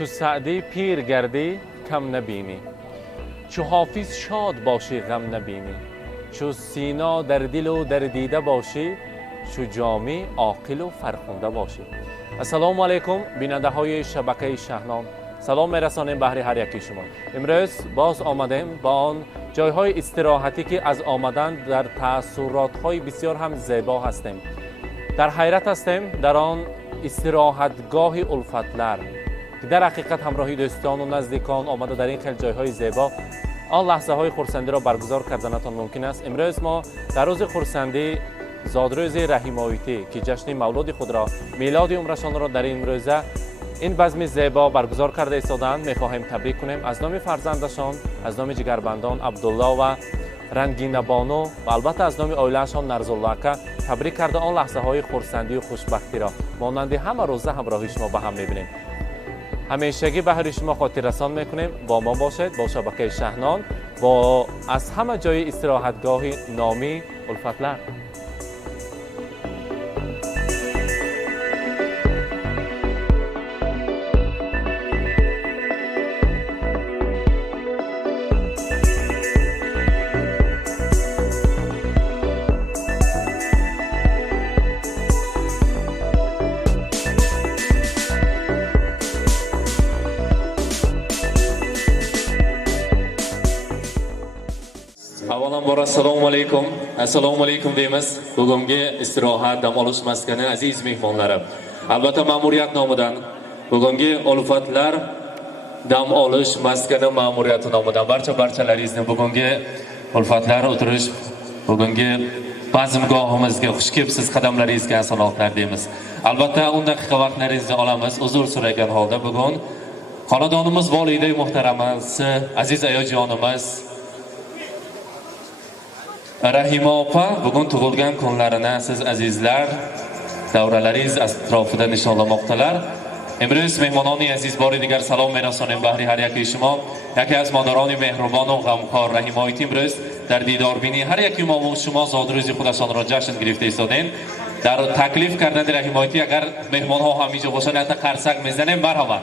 چو سعدی پیر گردی کم نبینی، چو حافظ شاد باشی غم نبینی، چو سینا در دل و در دیده باشی، چو جامی عاقل و فرخنده باشی. السلام علیکم بیننده های شبکه شهنام، سلام میرسانیم به هر یکی شما. امروز باز آمدیم با آن جایهای استراحتی که از آمدن در تأثیرات های بسیار هم زیبا هستیم. در حیرت هستیم در آن استراحتگاه الفتلر که در حقیقت همراهی دوستان و نزدیکان آمده در این خیلی جایهای زیبا آن لحظه های خرسندی را برگزار کردنتان ممکن است. امروز ما در روز خرسندی زادروز رحیم آیتی که جشن مولود خود را میلاد عمرشان را در این روزه این بزم زیبا برگزار کرده ایستادند میخواهیم تبریک کنیم از نام فرزندشان، از نام جگربندان عبدالله و رنگین بانو و البته از نام اویله‌شان نرزالله که تبریک کرده آن لحظه های خرسندی و خوشبختی را مانند همه روزه همراهی شما به هم میبینیم. همیشگی به هر شما خاطر رسان میکنیم. با ما باشید، با شبکه شهنان، با از همه جای استراحتگاه نامی الفتلر. Avvalambor assalomu alaykum deymiz bugungi istirohat dam olish maskani aziz mehmonlari. Albatta ma'muriyat nomidan bugungi ulfatlar dam olish maskani ma'muriyati nomidan barchalaringizni bugungi ulfatlar o'tirish bugungi bazmgohimizga xush kelibsiz, qadamlaringizga asalohatlar deymiz. Albatta 10 daqiqa vaqtlaringizni olamiz. Uzr so'ragan holda bugun xonadonimiz volida muhtaramasi aziz ayajonimiz Rahima opa bugun tug'ilgan kunlarini siz azizlar davralaringiz atrofida nishonlamoqdalar. Imroz mehmononi aziz bori digar salom merasonim bahri har yaki shimo. Yaki az مادران مهربان و غمخوار رحیم آیتی امروز در دیداربینی هر یکی ما و شما زادروز خودشان را جشن گرفته ایستادین. در تکلیف کردن رحیم آیتی اگر مهمان ها هم اینجا باشن حتی قرصک میزنیم. مرحبا.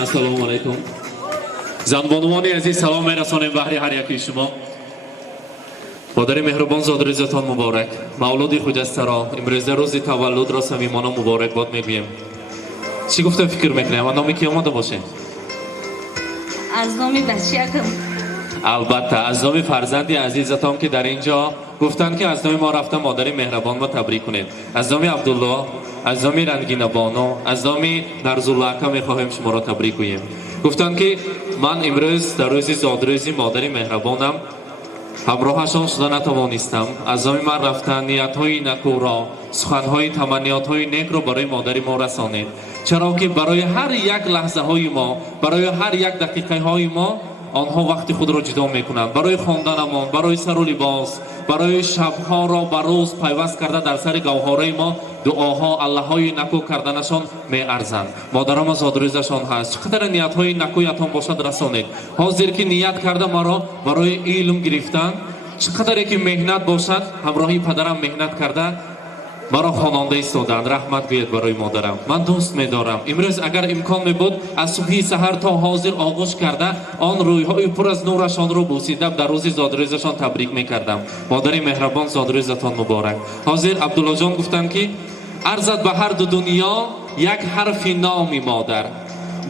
السلام علیکم. زنبانوان عزیز سلام میرسانیم به هر یکی شما. مادر مهربان زادروزتان مبارک. مولود خجسته را امروز روز تولد را صمیمانه مبارک باد میگویم. چی گفته فکر میکنیم؟ و نامی کی آمده باشه؟ از نامی بچه‌کم. البته از نام فرزندی عزیزتان که در اینجا گفتن که از نام ما رفته مادر مهربان ما تبریک کنید. از نام عبدالله، از نام رنگین بانو، از نام نرزالله که میخواهیم شما را تبریک کنیم. گفتن که من امروز در روز زادروز مادر مهربانم همراهشان شده نتوانستم. از نام من رفتن نیت‌های نکو را، سخن‌های تمنیات‌های نیک را برای مادر ما رسانید. چرا که برای هر یک لحظه های ما، برای هر یک دقیقه های ما آنها وقتی خود را جدا میکنند. برای خواندنمان، برای سر و لباس، برای شبها را بر روز پیوست کرده در سر گوهرای ما دعاها الله های نکو کردنشان می ارزند. مادرم زادروزشان هست. چقدر نیت های نکویتان باشد رسانید. حاضر که نیت کرده مرا برای علم گرفتن، چقدر که مهنت باشد همراهی پدرم مهنت کرده مرا خواننده ایستادند. رحمت گوید برای مادرم. من دوست می‌دارم. امروز اگر امکان می‌بود از صبح سحر تا حاضر آغوش کرده آن روی‌های پر از نورشان رو بوسیده در روز زادروزشان تبریک می‌کردم. مادر مهربان زادروزتان مبارک. حاضر عبدالله جان گفتن که عرضت به هر دو دنیا یک حرف نامی مادر،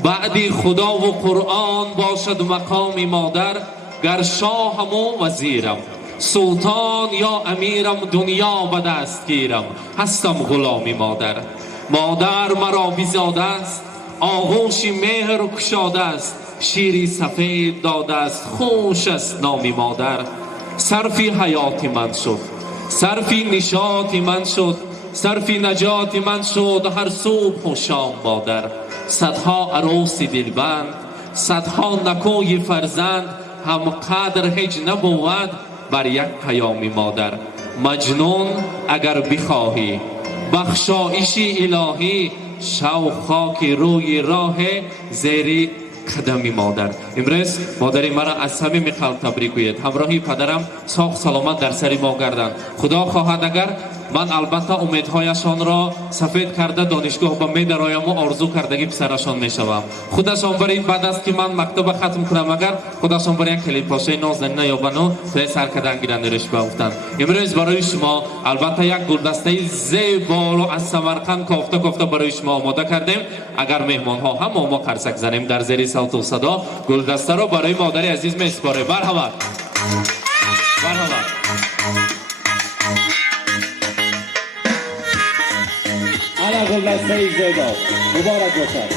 بعدی خدا و قرآن باشد مقام مادر. گر شاهم و وزیرم، سلطان یا امیرم، دنیا به دست گیرم، هستم غلامی مادر. مادر مرا بیزاده است، آغوش مهر کشاده است، شیری سفید داده است، خوش است نامی مادر. صرفی حیاتی من شد، صرفی نشاطی من شد، صرفی نجاتی من شد هر صبح و شام مادر. صدها عروس دلبند، صدها نکوی فرزند، هم قدر هیچ نبود بر یک پیامی مادر. مجنون اگر بخواهی بخشایش الهی، شو خاک روی راه زیر قدمی مادر. امروز مادری مرا از صمیم قلب تبریک گوید. همراهی پدرم ساق سلامت در سری ما گردند. خدا خواهد اگر من البته امیدهایشان را سفید کرده دانشگاه به می‌درایم و آرزو کردگی پسرشان میشوم. خودشان برای بعد است که من مکتب ختم کنم اگر خودشان برای کلیپاشای نازنین یا بنو توی سرکدن گیرندرش بیفتند. امروز برای شما البته یک گلدسته زیبا و از سمرقند کافته برای شما آماده کردیم. اگر مهمان ها هم ما قرصک زنیم در زیر صوت و صدا گلدسته را برای مادر عزیز میسپاریم. مرحبا مرحبا. انا گلدسته زیبا مبارک باشد.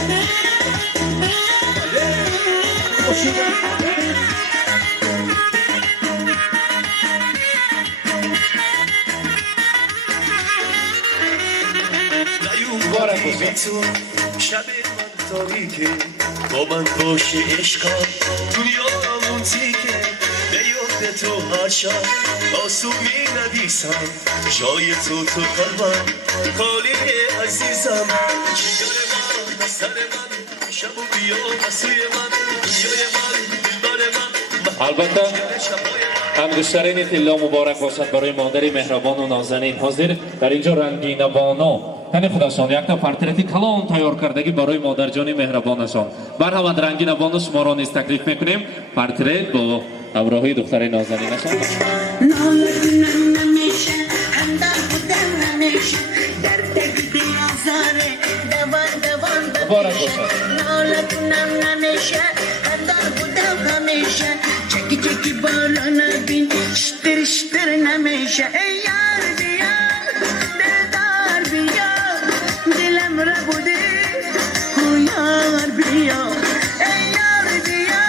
مبارک باشد. شب من تاریکه با من باشه عشقا دنیا موزیکه به یاد تو هر شب آسون می نویسم جای تو قلبم خالی عزیزم جگر من سر من شب و بیا مسوی من دنیای من دلبر من البته انگشترین طلا مبارک باشد برای مادری مهربان و نازنین. حاضر در اینجا رنگین بانو تنی خودشان یک تا پورتریت کلان تیار کردگی برای مادر جان مهربانشان. مرحبا رنگین بانو شما را نیز تکلیف میکنیم. پورتریت با همراهی دختر نازنینشان. مبارک باشد. چکی بالا نبین شتر نمیشه ای یار بیا دلدار بیا دلم را بوده یار بیا ای یار بیا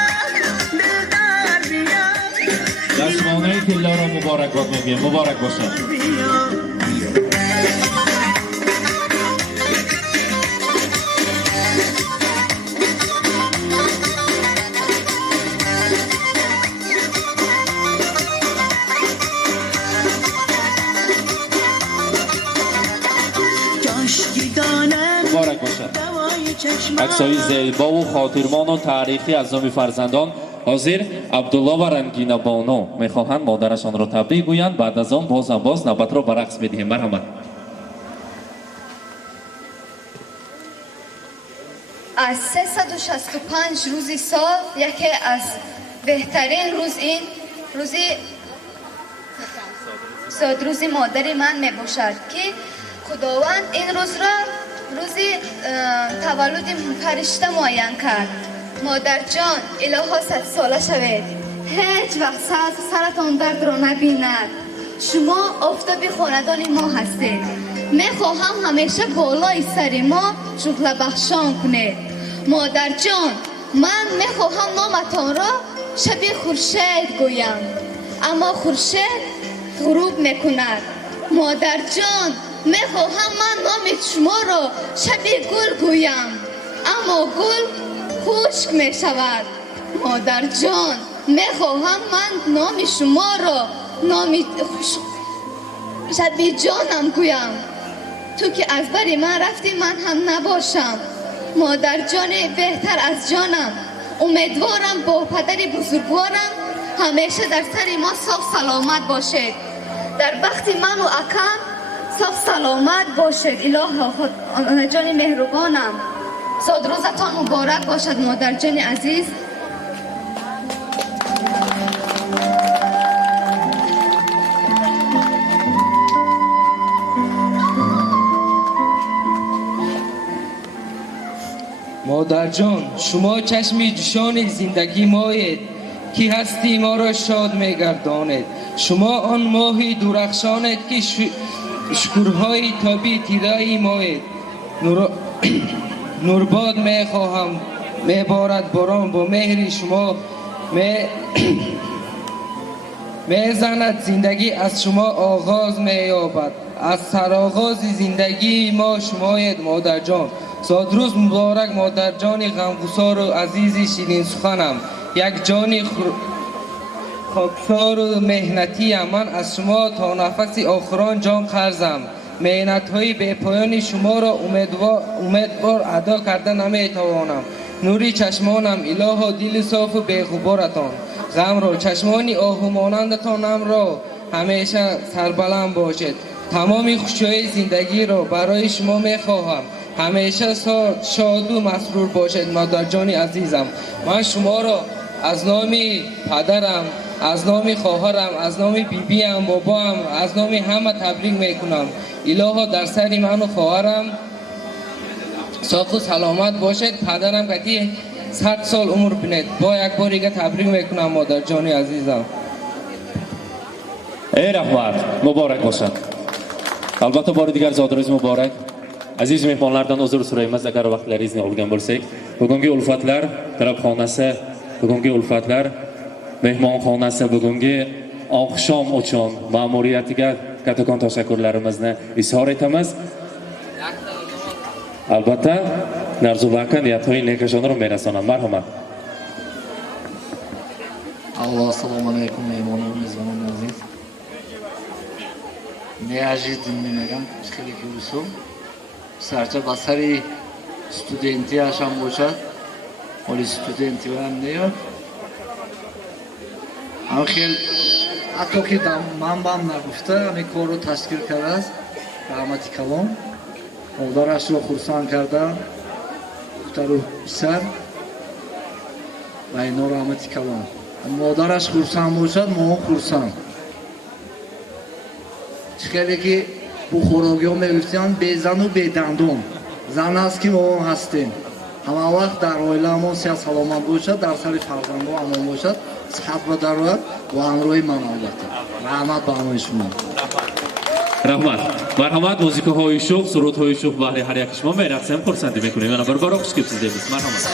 دلدار بیا دستمانه طلا را مبارک باد میگیم. مبارک باشد. مبارک باشد. عکس‌های زیبا و خاطرمان و تاریخی از نام فرزندان. حاضر عبدالله و رنگین بانو میخواهند مادرشان را تبریک گویند. بعد از آن باز نوبت را به رقص میدهیم. مرحمت. از 365 روزی سال یکی از بهترین روز این روزی مادری من می باشد که خداوند این روز را روزی تولد فرشته معین کرد. مادر جان الها 100 ساله شوید. هیچ وقت سرتان درد را نبیند. شما آفتاب خاندان ما هستید. می خواهم همیشه بالای سر ما شغل بخشان کنید. مادر جان من می خواهم نامتان را شبیه خورشید گویم اما خورشید غروب می کند. مادر جان می خواهم من نام شما را شبیه گل گویم اما گل خشک می شود. مادر جان می خواهم من نام شما را نام شبیه جانم گویم تو که از بر من رفتی من هم نباشم. مادر جان بهتر از جانم. امیدوارم با پدر بزرگوارم همیشه در سر ما صاف سلامت باشد. در بخت من و اکم صاف سلامت باشد. الهی جان مهربانم زاد روزتان مبارک باشد مادر جان عزیز. مادر جان شما چشمی جوشان زندگی مایید که هستی ما را شاد میگرداند. شما آن ماهی درخشانید که شکرهای تابی تیرایی مایید. نورباد میخواهم میبارد باران با مهر شما میزند زندگی از شما آغاز مییابد. از سرآغاز زندگی ما شمایید مادر جان. زادروز مبارک مادر جان غمگسار و عزیز شیرین سخنم. یک جان خاکسار و مهنتی من از شما تا نفس آخران جان قرضم. محنت‌های بی‌پایان شما را امیدوار ادا کرده نمی‌توانم. نوری چشمانم الها دل صاف و بی‌غبارتان، غم را چشمانی آهو مانندتانم را همیشه سربلند باشد. تمام خوشی‌های زندگی را برای شما می‌خواهم. همیشه شاد و مسرور باشد مادر جان عزیزم. من شما را از نام پدرم، از نام خواهرم، از نام بیبیم، بابام، از نام همه تبریک میکنم. الها در سر من و خواهرم ساق و سلامت باشد. پدرم که 100 سال عمر بینید. با یک بار دیگه تبریک میکنم مادر جان عزیزم. ای رحمت مبارک باشد. البته بار دیگر زادروز مبارک. Aziz mehmonlardan uzr so'raymiz agar vaqtlaringizni olgan bo'lsak. Bugungi ulfatlar tarafxonasi, bugungi ulfatlar mehmonxonasi, bugungi oqshom uchun ma'muriyatiga kattakon tashakkurlarimizni izhor etamiz. Albatta, Narzullo aka niyathoyi nekashoni رو میرسانم. مرحمت. Assalomu alaykum mehmonlarimiz va aziz. Neajid dinlegan xeyli ko'rsam. Sarcha basari studenti asham bo'lsa, oli studenti bilan neyot. Axil atoki manbam nagufta, ame koro tashkil kardas, rahmati kalom. Odarash ro xursand kardam. Uxtaru san va ino rahmati kalom. مادرش خورسند باشد ما خورسند. خیلی که بخوراگی ها میگفتن به زن و به دندون. زن است که ما هستیم. همه وقت در عائله ما صحت سلامت باشد، در سر فرزند ها امان باشد، صحت و درآمد و همراه من البته. رحمت به همه شما. رحمت. مرحمت. موزیکاهای شوق، سرودهای شوق برای هر یک شما میرقصیم. خورسندی میکنیم. من برگار خوش کیپ سیدیم. مرحمت.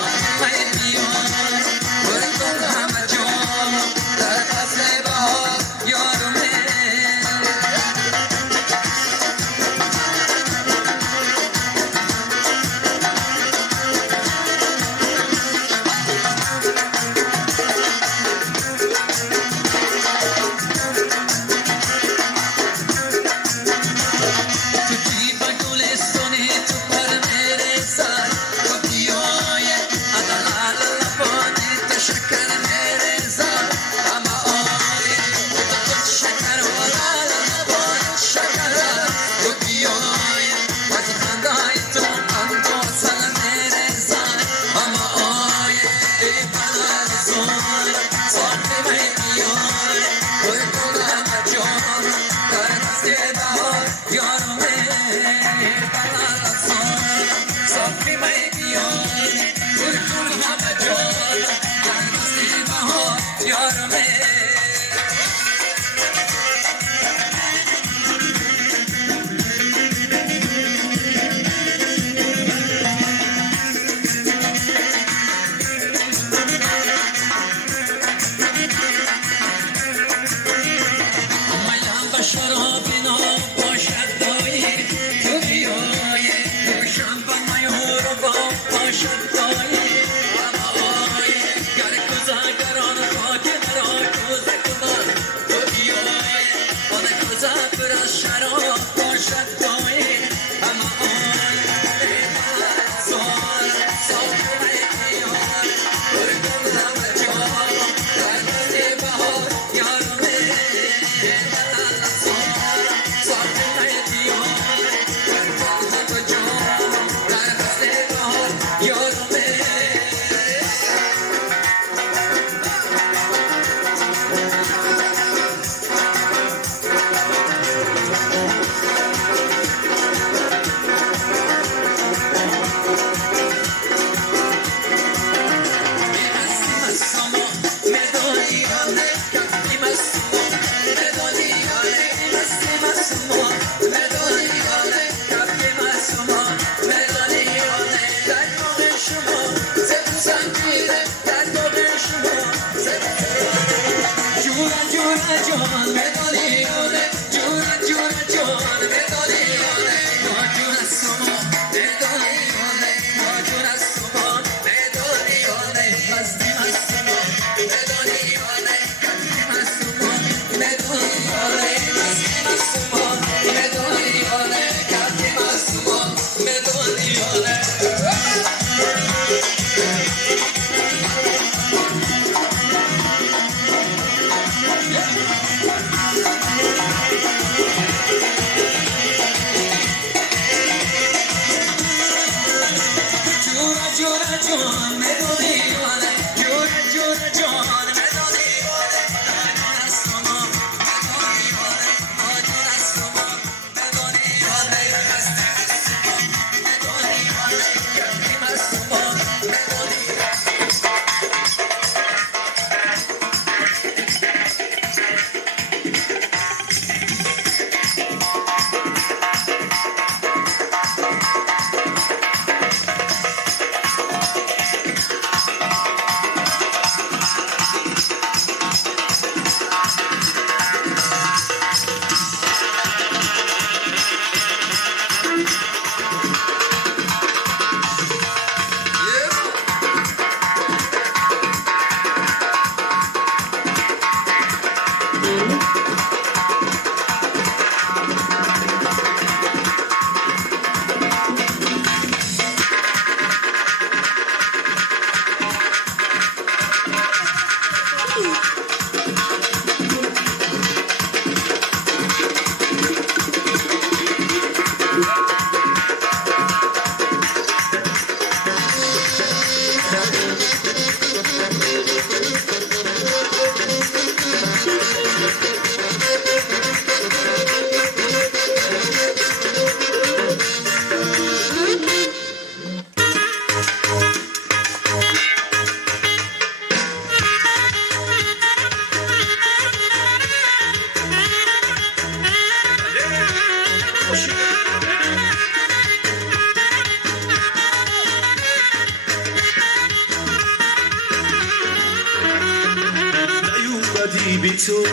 نیومدی بی تو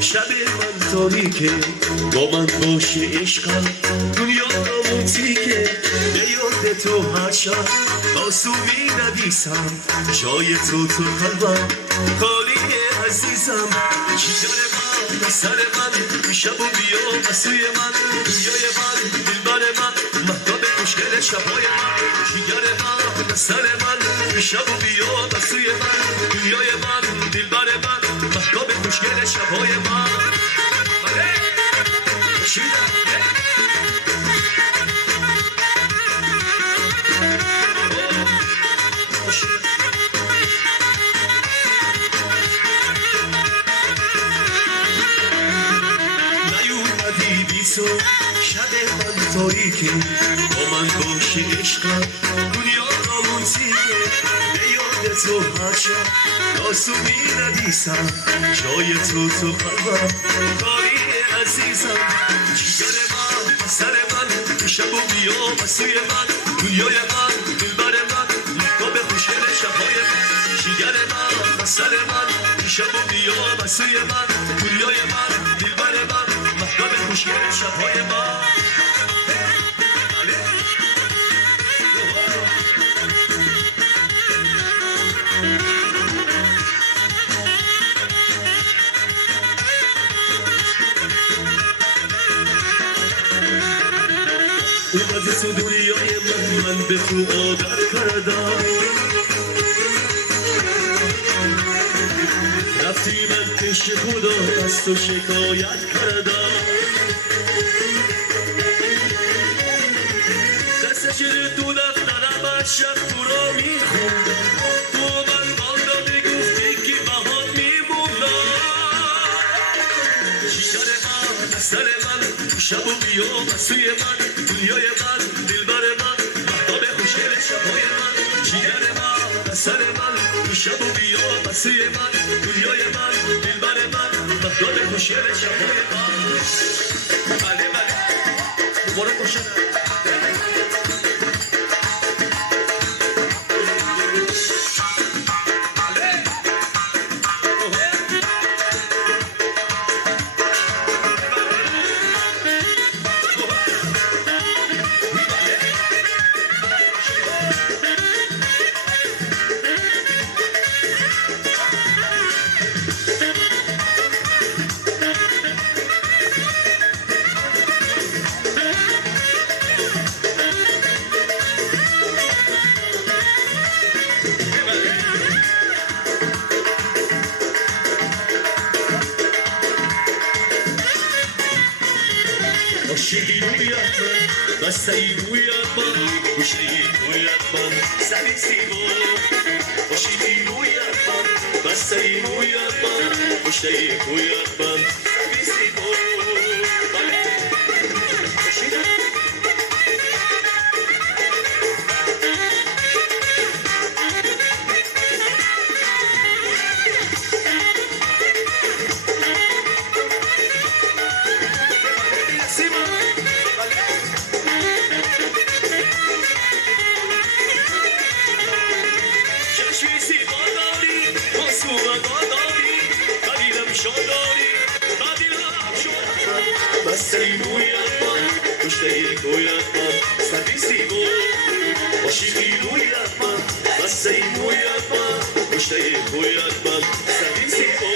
شب من تاریکه با من باشه عشقم دنیا رومانتیکه به یاد تو هر شب آسومی نویسم جای تو قلبم خالی عزیزم جیگر من سر من شب و بیا مسوی من دنیای من دلبر من مهتاب مشکل شبای من جیگر من سر من شب و بیا مسوی من دنیای من دلبر من مهتاب مشکل شبای من نیومدی بی تو شب من تاریکه با من باشه عشقم دنیا رومانتیکه به یاد تو هر شب آسومی نویسم جای تو قلبم کاری عزیزم جیگر من سر من شب و بیا مسوی من دنیای من دلبر من مهتاب خوشگل شبهای من جیگر من سر من شب و بیا مسوی من دنیای من دلبر من مهتاب خوشگل شبهای من اومدی تو دنیای من به تو عادت کردم رفتی من پیش خدا از تو شکایت کردم دست شده تو دفترم از شب تو را میخون تو من بالا میگفتی که باهات میمونم جیگر من سر من شب و بیا مسوی من دنیای من دلبر من مهتاب خوشگل شبهای من جیگر من سر من شب و بیا مسوی من دنیای من دلبر من مهتاب خوشگل شبهای من بله مبارک باشه عاشقی روی من بسته رویت من گوشه رویت من زنی زیبا باشیدی رویت من بسته رویت من گوشه رویت من زنی زیبا بسته رویت من گوشه رویت من زنی زیبا عاشقی رویت من بسته رویت من گوشه رویت من زنی زیبا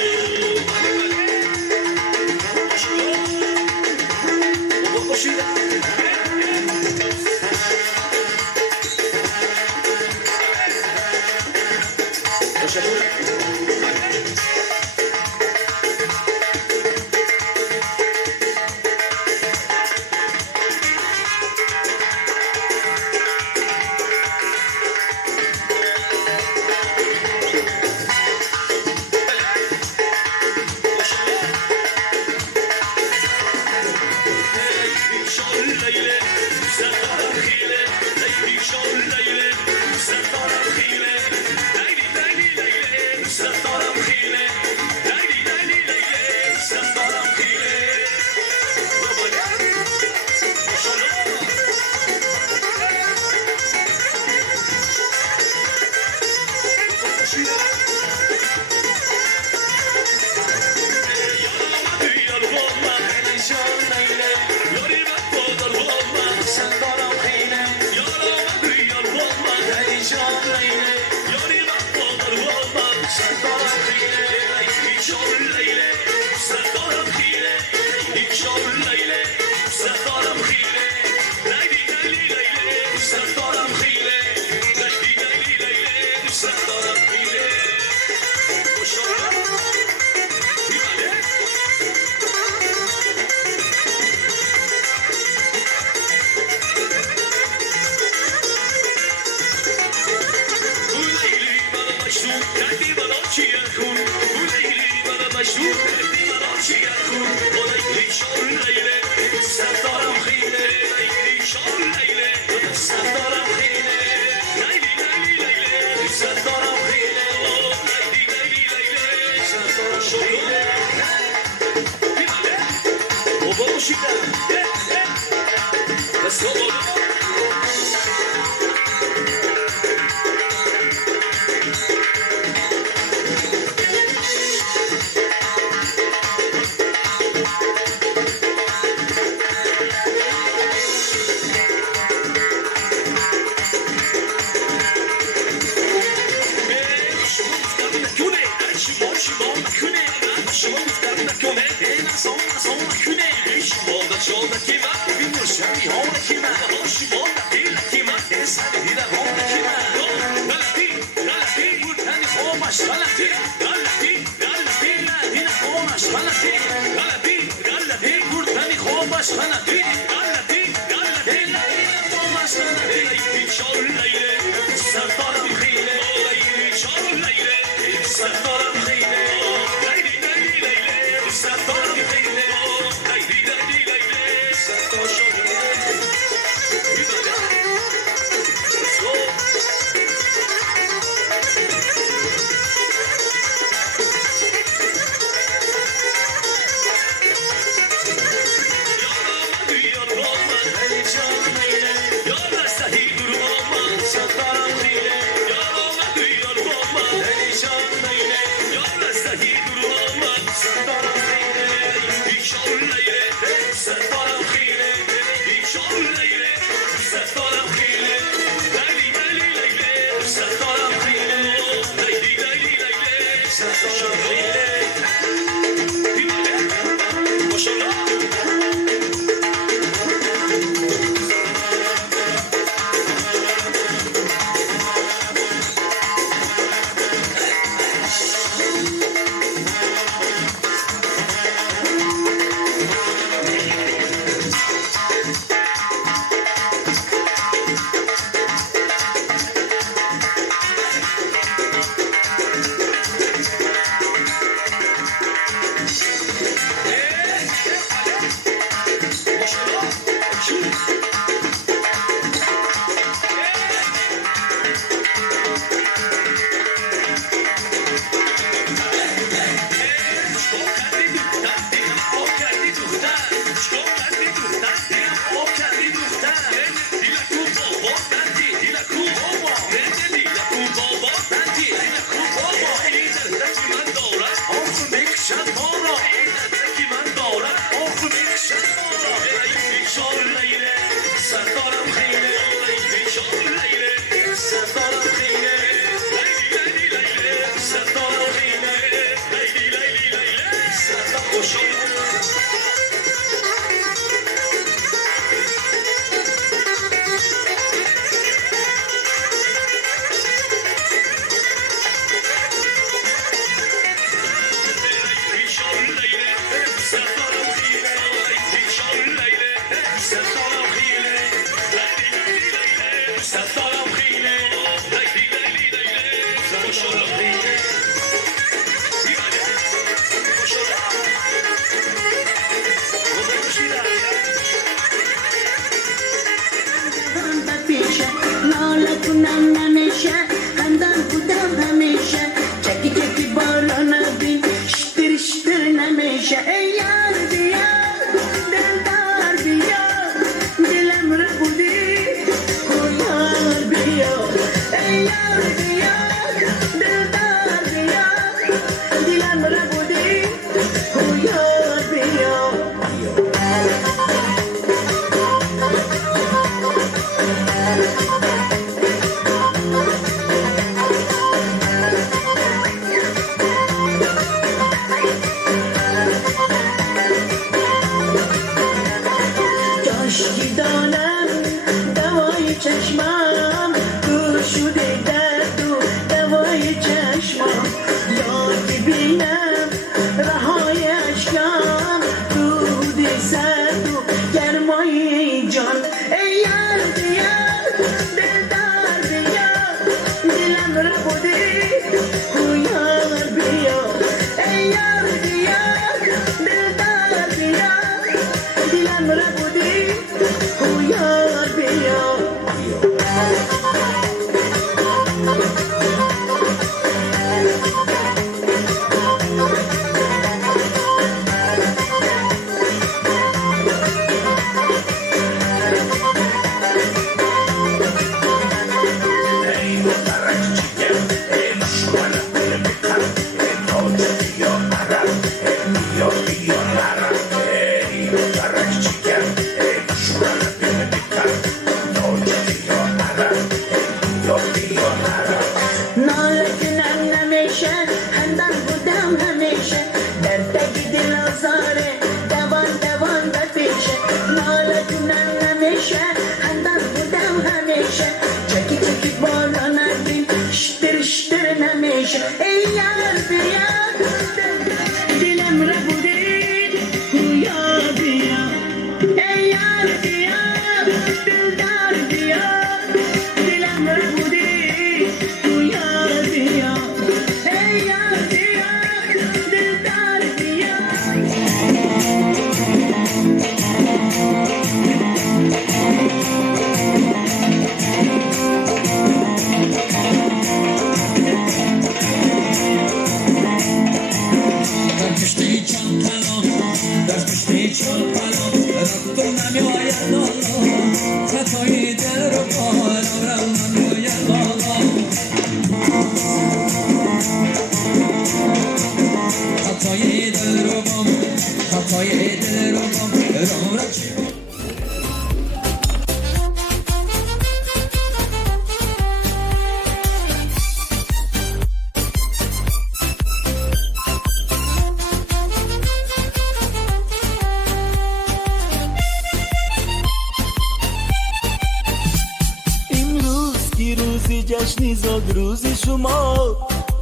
جشنی زاد روز شما،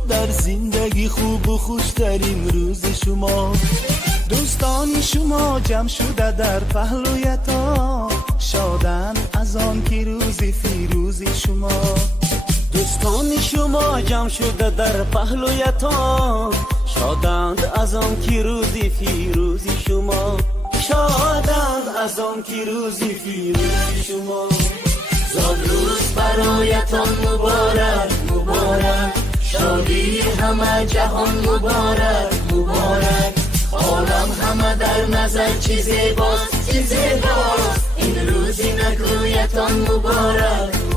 در زندگی خوب و خوشترین روز شما. دوستان شما جمع شده در پهلویتان، شادن از آن که روزی فیروزی شما. دوستان شما جمع شده در پهلویتان، شادند از آن که روزی فیروزی شما. شادند از آن که روزی فیروزی شما. زاد روز برایتان مبارک مبارک، شادی همه جهان مبارک مبارک. عالم همه در نظر چی زیباست چی زیباست، این روزی نگویتان مبارک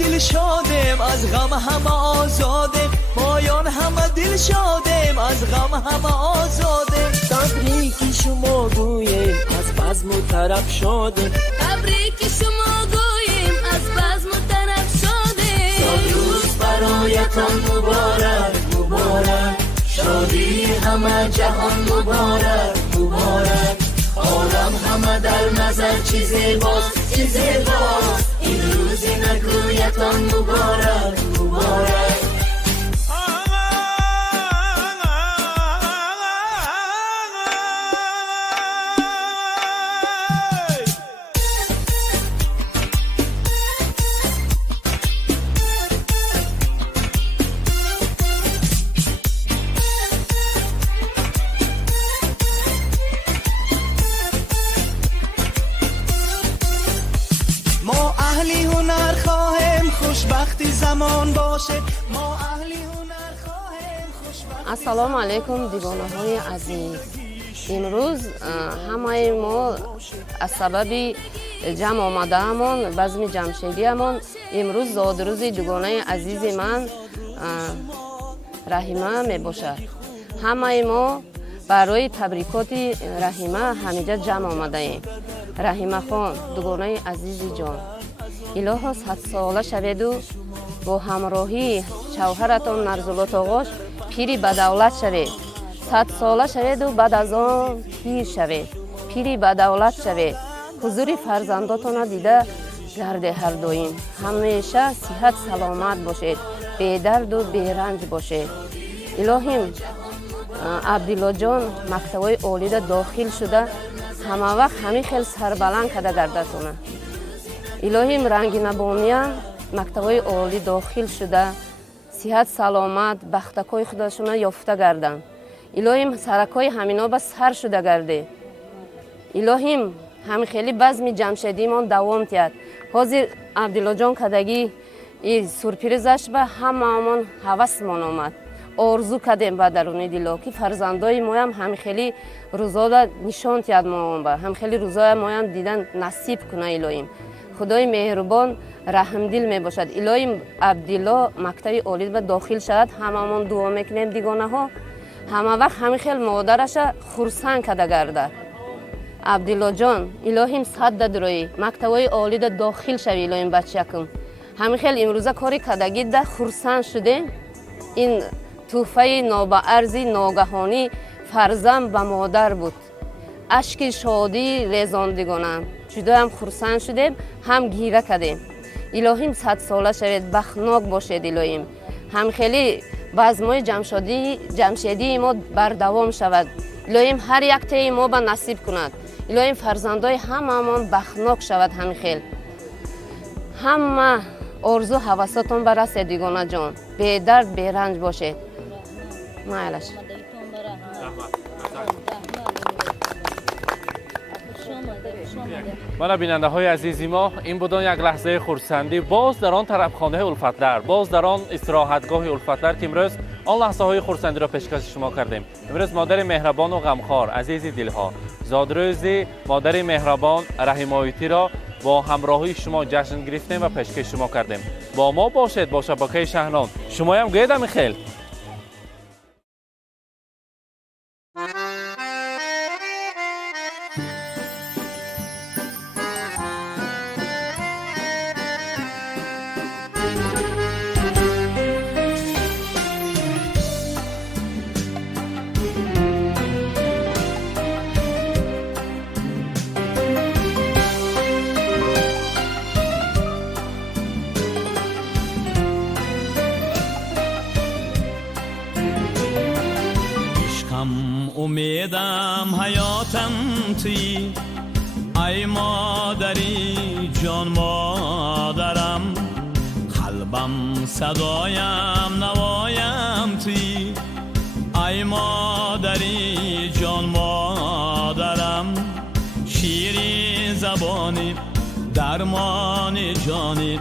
دل شادیم از غم همه آزادیم مایان همه دل شادیم از غم همه آزادیم تبریکی شما گوییم از بزم و طرف شادیم تبریک شما گوییم از بزم و طرف شادیم روز برایتان مبارک مبارک شادی همه جهان مبارک مبارک عالم همه در نظر چی زیباست چی زیباست این روز نگویتان مبارک مبارک زمان باشه ما اهل هنر خواهیم خوشبخت. السلام علیکم دیوانه های عزیز. امروز همه ما از سبب جمع آمده همون بزم جمشیدی همون امروز زادروز دوگانه عزیز من رحیمه می باشد. همه ما برای تبریکات رحیمه همینجا جمع آمده ایم. رحیمه خان دوگانه عزیز جان الهی 100 ساله شوید و با همراهی شوهرتان نرزولات آغاش پیری بدولت شوید 100 ساله شوید و بعد از آن پیر شوید پیری بدولت شوید حضور فرزنداتان دیده گرد هر دویم همیشه صحت سلامت باشید بی درد و بی رنج باشید الهیم عبدالله جان مکتبای عالی داخل شده همه وقت همین خیلی سربلند کده گردتونه الهیم رنگی نبانیان مکتبای عالی داخل شده صحت سلامت بختکای خودشون یافته گردن الهیم سرکای همینا به سر شده گرده الهیم همین خیلی بزم جمشیدی من دوام تید حاضر عبدالله جان کدگی این سورپریزش به هممون حوث من آمد آرزو کردیم به درون دلو که فرزندای ما هم همین خیلی روزا نشان تید ما هم هم خیلی روزا ما هم دیدن نصیب کنه الهیم خدای مهربان رحمدل می باشد الهی عبدالله مکتب عالی به داخل شد هممون دعا میکنیم دیگانه ها همه وقت همین خیلی مادرش خرسند کده گردد عبدالله جان الهیم 100 دروی مکتب عالی داخل شوی الهیم بچه‌کم همین خیلی امروزه کاری کدگی ده خرسند شده این تحفه نابارزی ناگهانی فرزند به مادر بود اشک شادی ریزاندگانم جدا هم خرسند شدیم هم گیره کردیم الهیم 100 ساله شوید بخناک باشید الهیم هم خیلی بزمای جمشیدی ما بردوام شود الهیم هر یک تای ما به نصیب کند الهیم فرزندای هممون بخناک شود هم خیلی همه آرزو حواساتون برسه دیگانه جان بی درد بی رنج باشید مایلش من بیننده های عزیزی ما این بودن یک لحظه خرسندی باز در آن طرف خانه الفتلر باز در آن استراحتگاه الفتلر که امروز آن لحظه های خرسندی را پیشکش شما کردیم امروز مادر مهربان و غمخوار عزیز دلها زادروز مادر مهربان رحیمه آیتی را با همراهی شما جشن گرفتیم و پیشکش شما کردیم با ما باشید با شبکه شهنان شما هم گیدم خیل امیدم حیاتم توی ای مادری جان مادرم قلبم صدایم نوایم توی ای مادری جان مادرم شیرین زبانی درمان جانی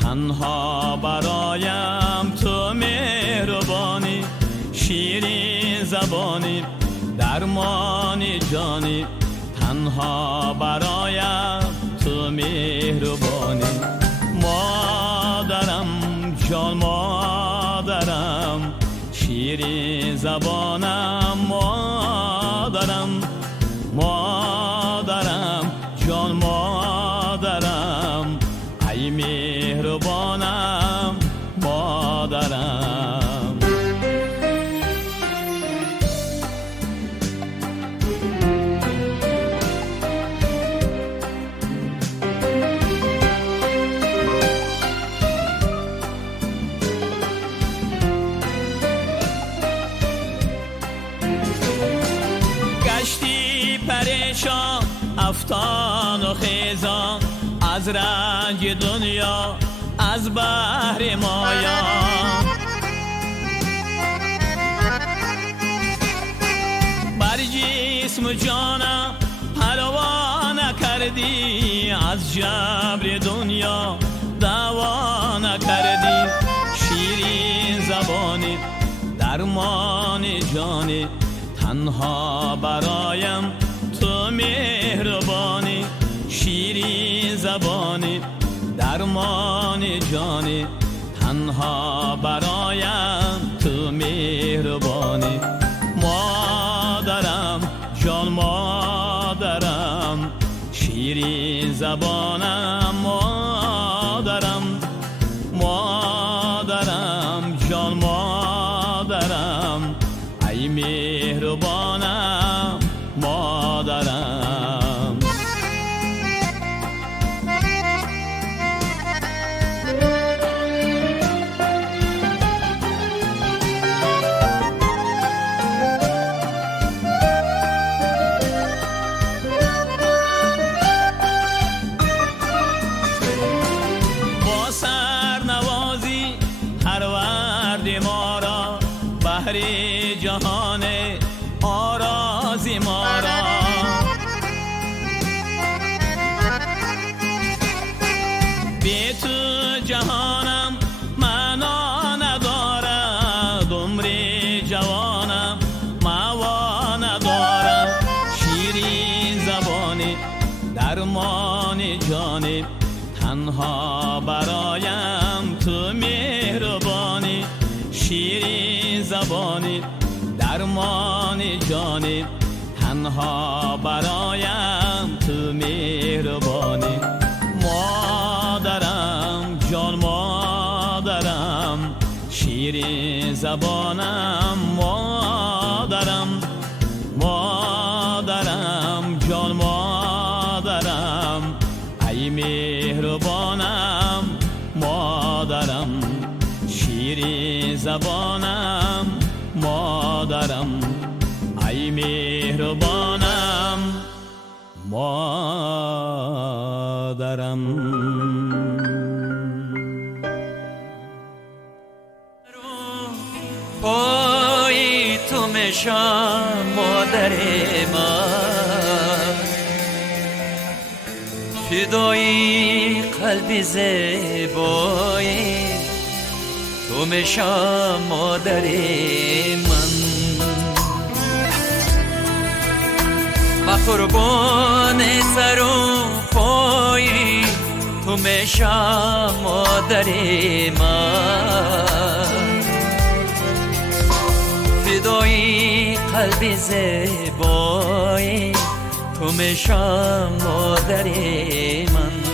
تنها برایم تو مهربانی شیرین زبانی درمان جانی تنها برایم تو مهربانی مادر جان مادرم، شیرین زبانم مادرم، مادرم جان مادرم، ای مهربانم مادرم. گشتی پریشان افتان و خیزان، از رنج دنیا از بحر مایان، بر جسم و جانم پروا نکردی، از جبر دنیا دوا نکردی. شیرین زبانی درمان جانی، تنها برایم تو مهربانی. شیرین زبانی درمان جانی، تنها برایم تو مهربانی. مادرم جان مادرم، شیرین زبانم مادرم، مادرم جان مادرم، ای مهربانم مادرم. با سرنوازی پروردی ما را، بحر جهان آرازی ما را. بی تو جهانم معنا ندارد، عمر جوانم معوا ندارد. شیرین زبانی درمان جانی، تنها برایم تو مهربانی. شیرین زبانی درمان جانی، تنها برایم تو مهربانی. مادرم جان مادرم، شیرین زبانم مادرم، مادرم جان مادرم، ای مهربانم مادرم. شیرین زبانم مادرم، ای مهربانم مادرم. پای تو میشم مادر من، فدای قلب زیبای تو میشم مادر من. با قربان سر و پای تو میشم مادر من، فدای قلب زیبای تو میشم مادر من.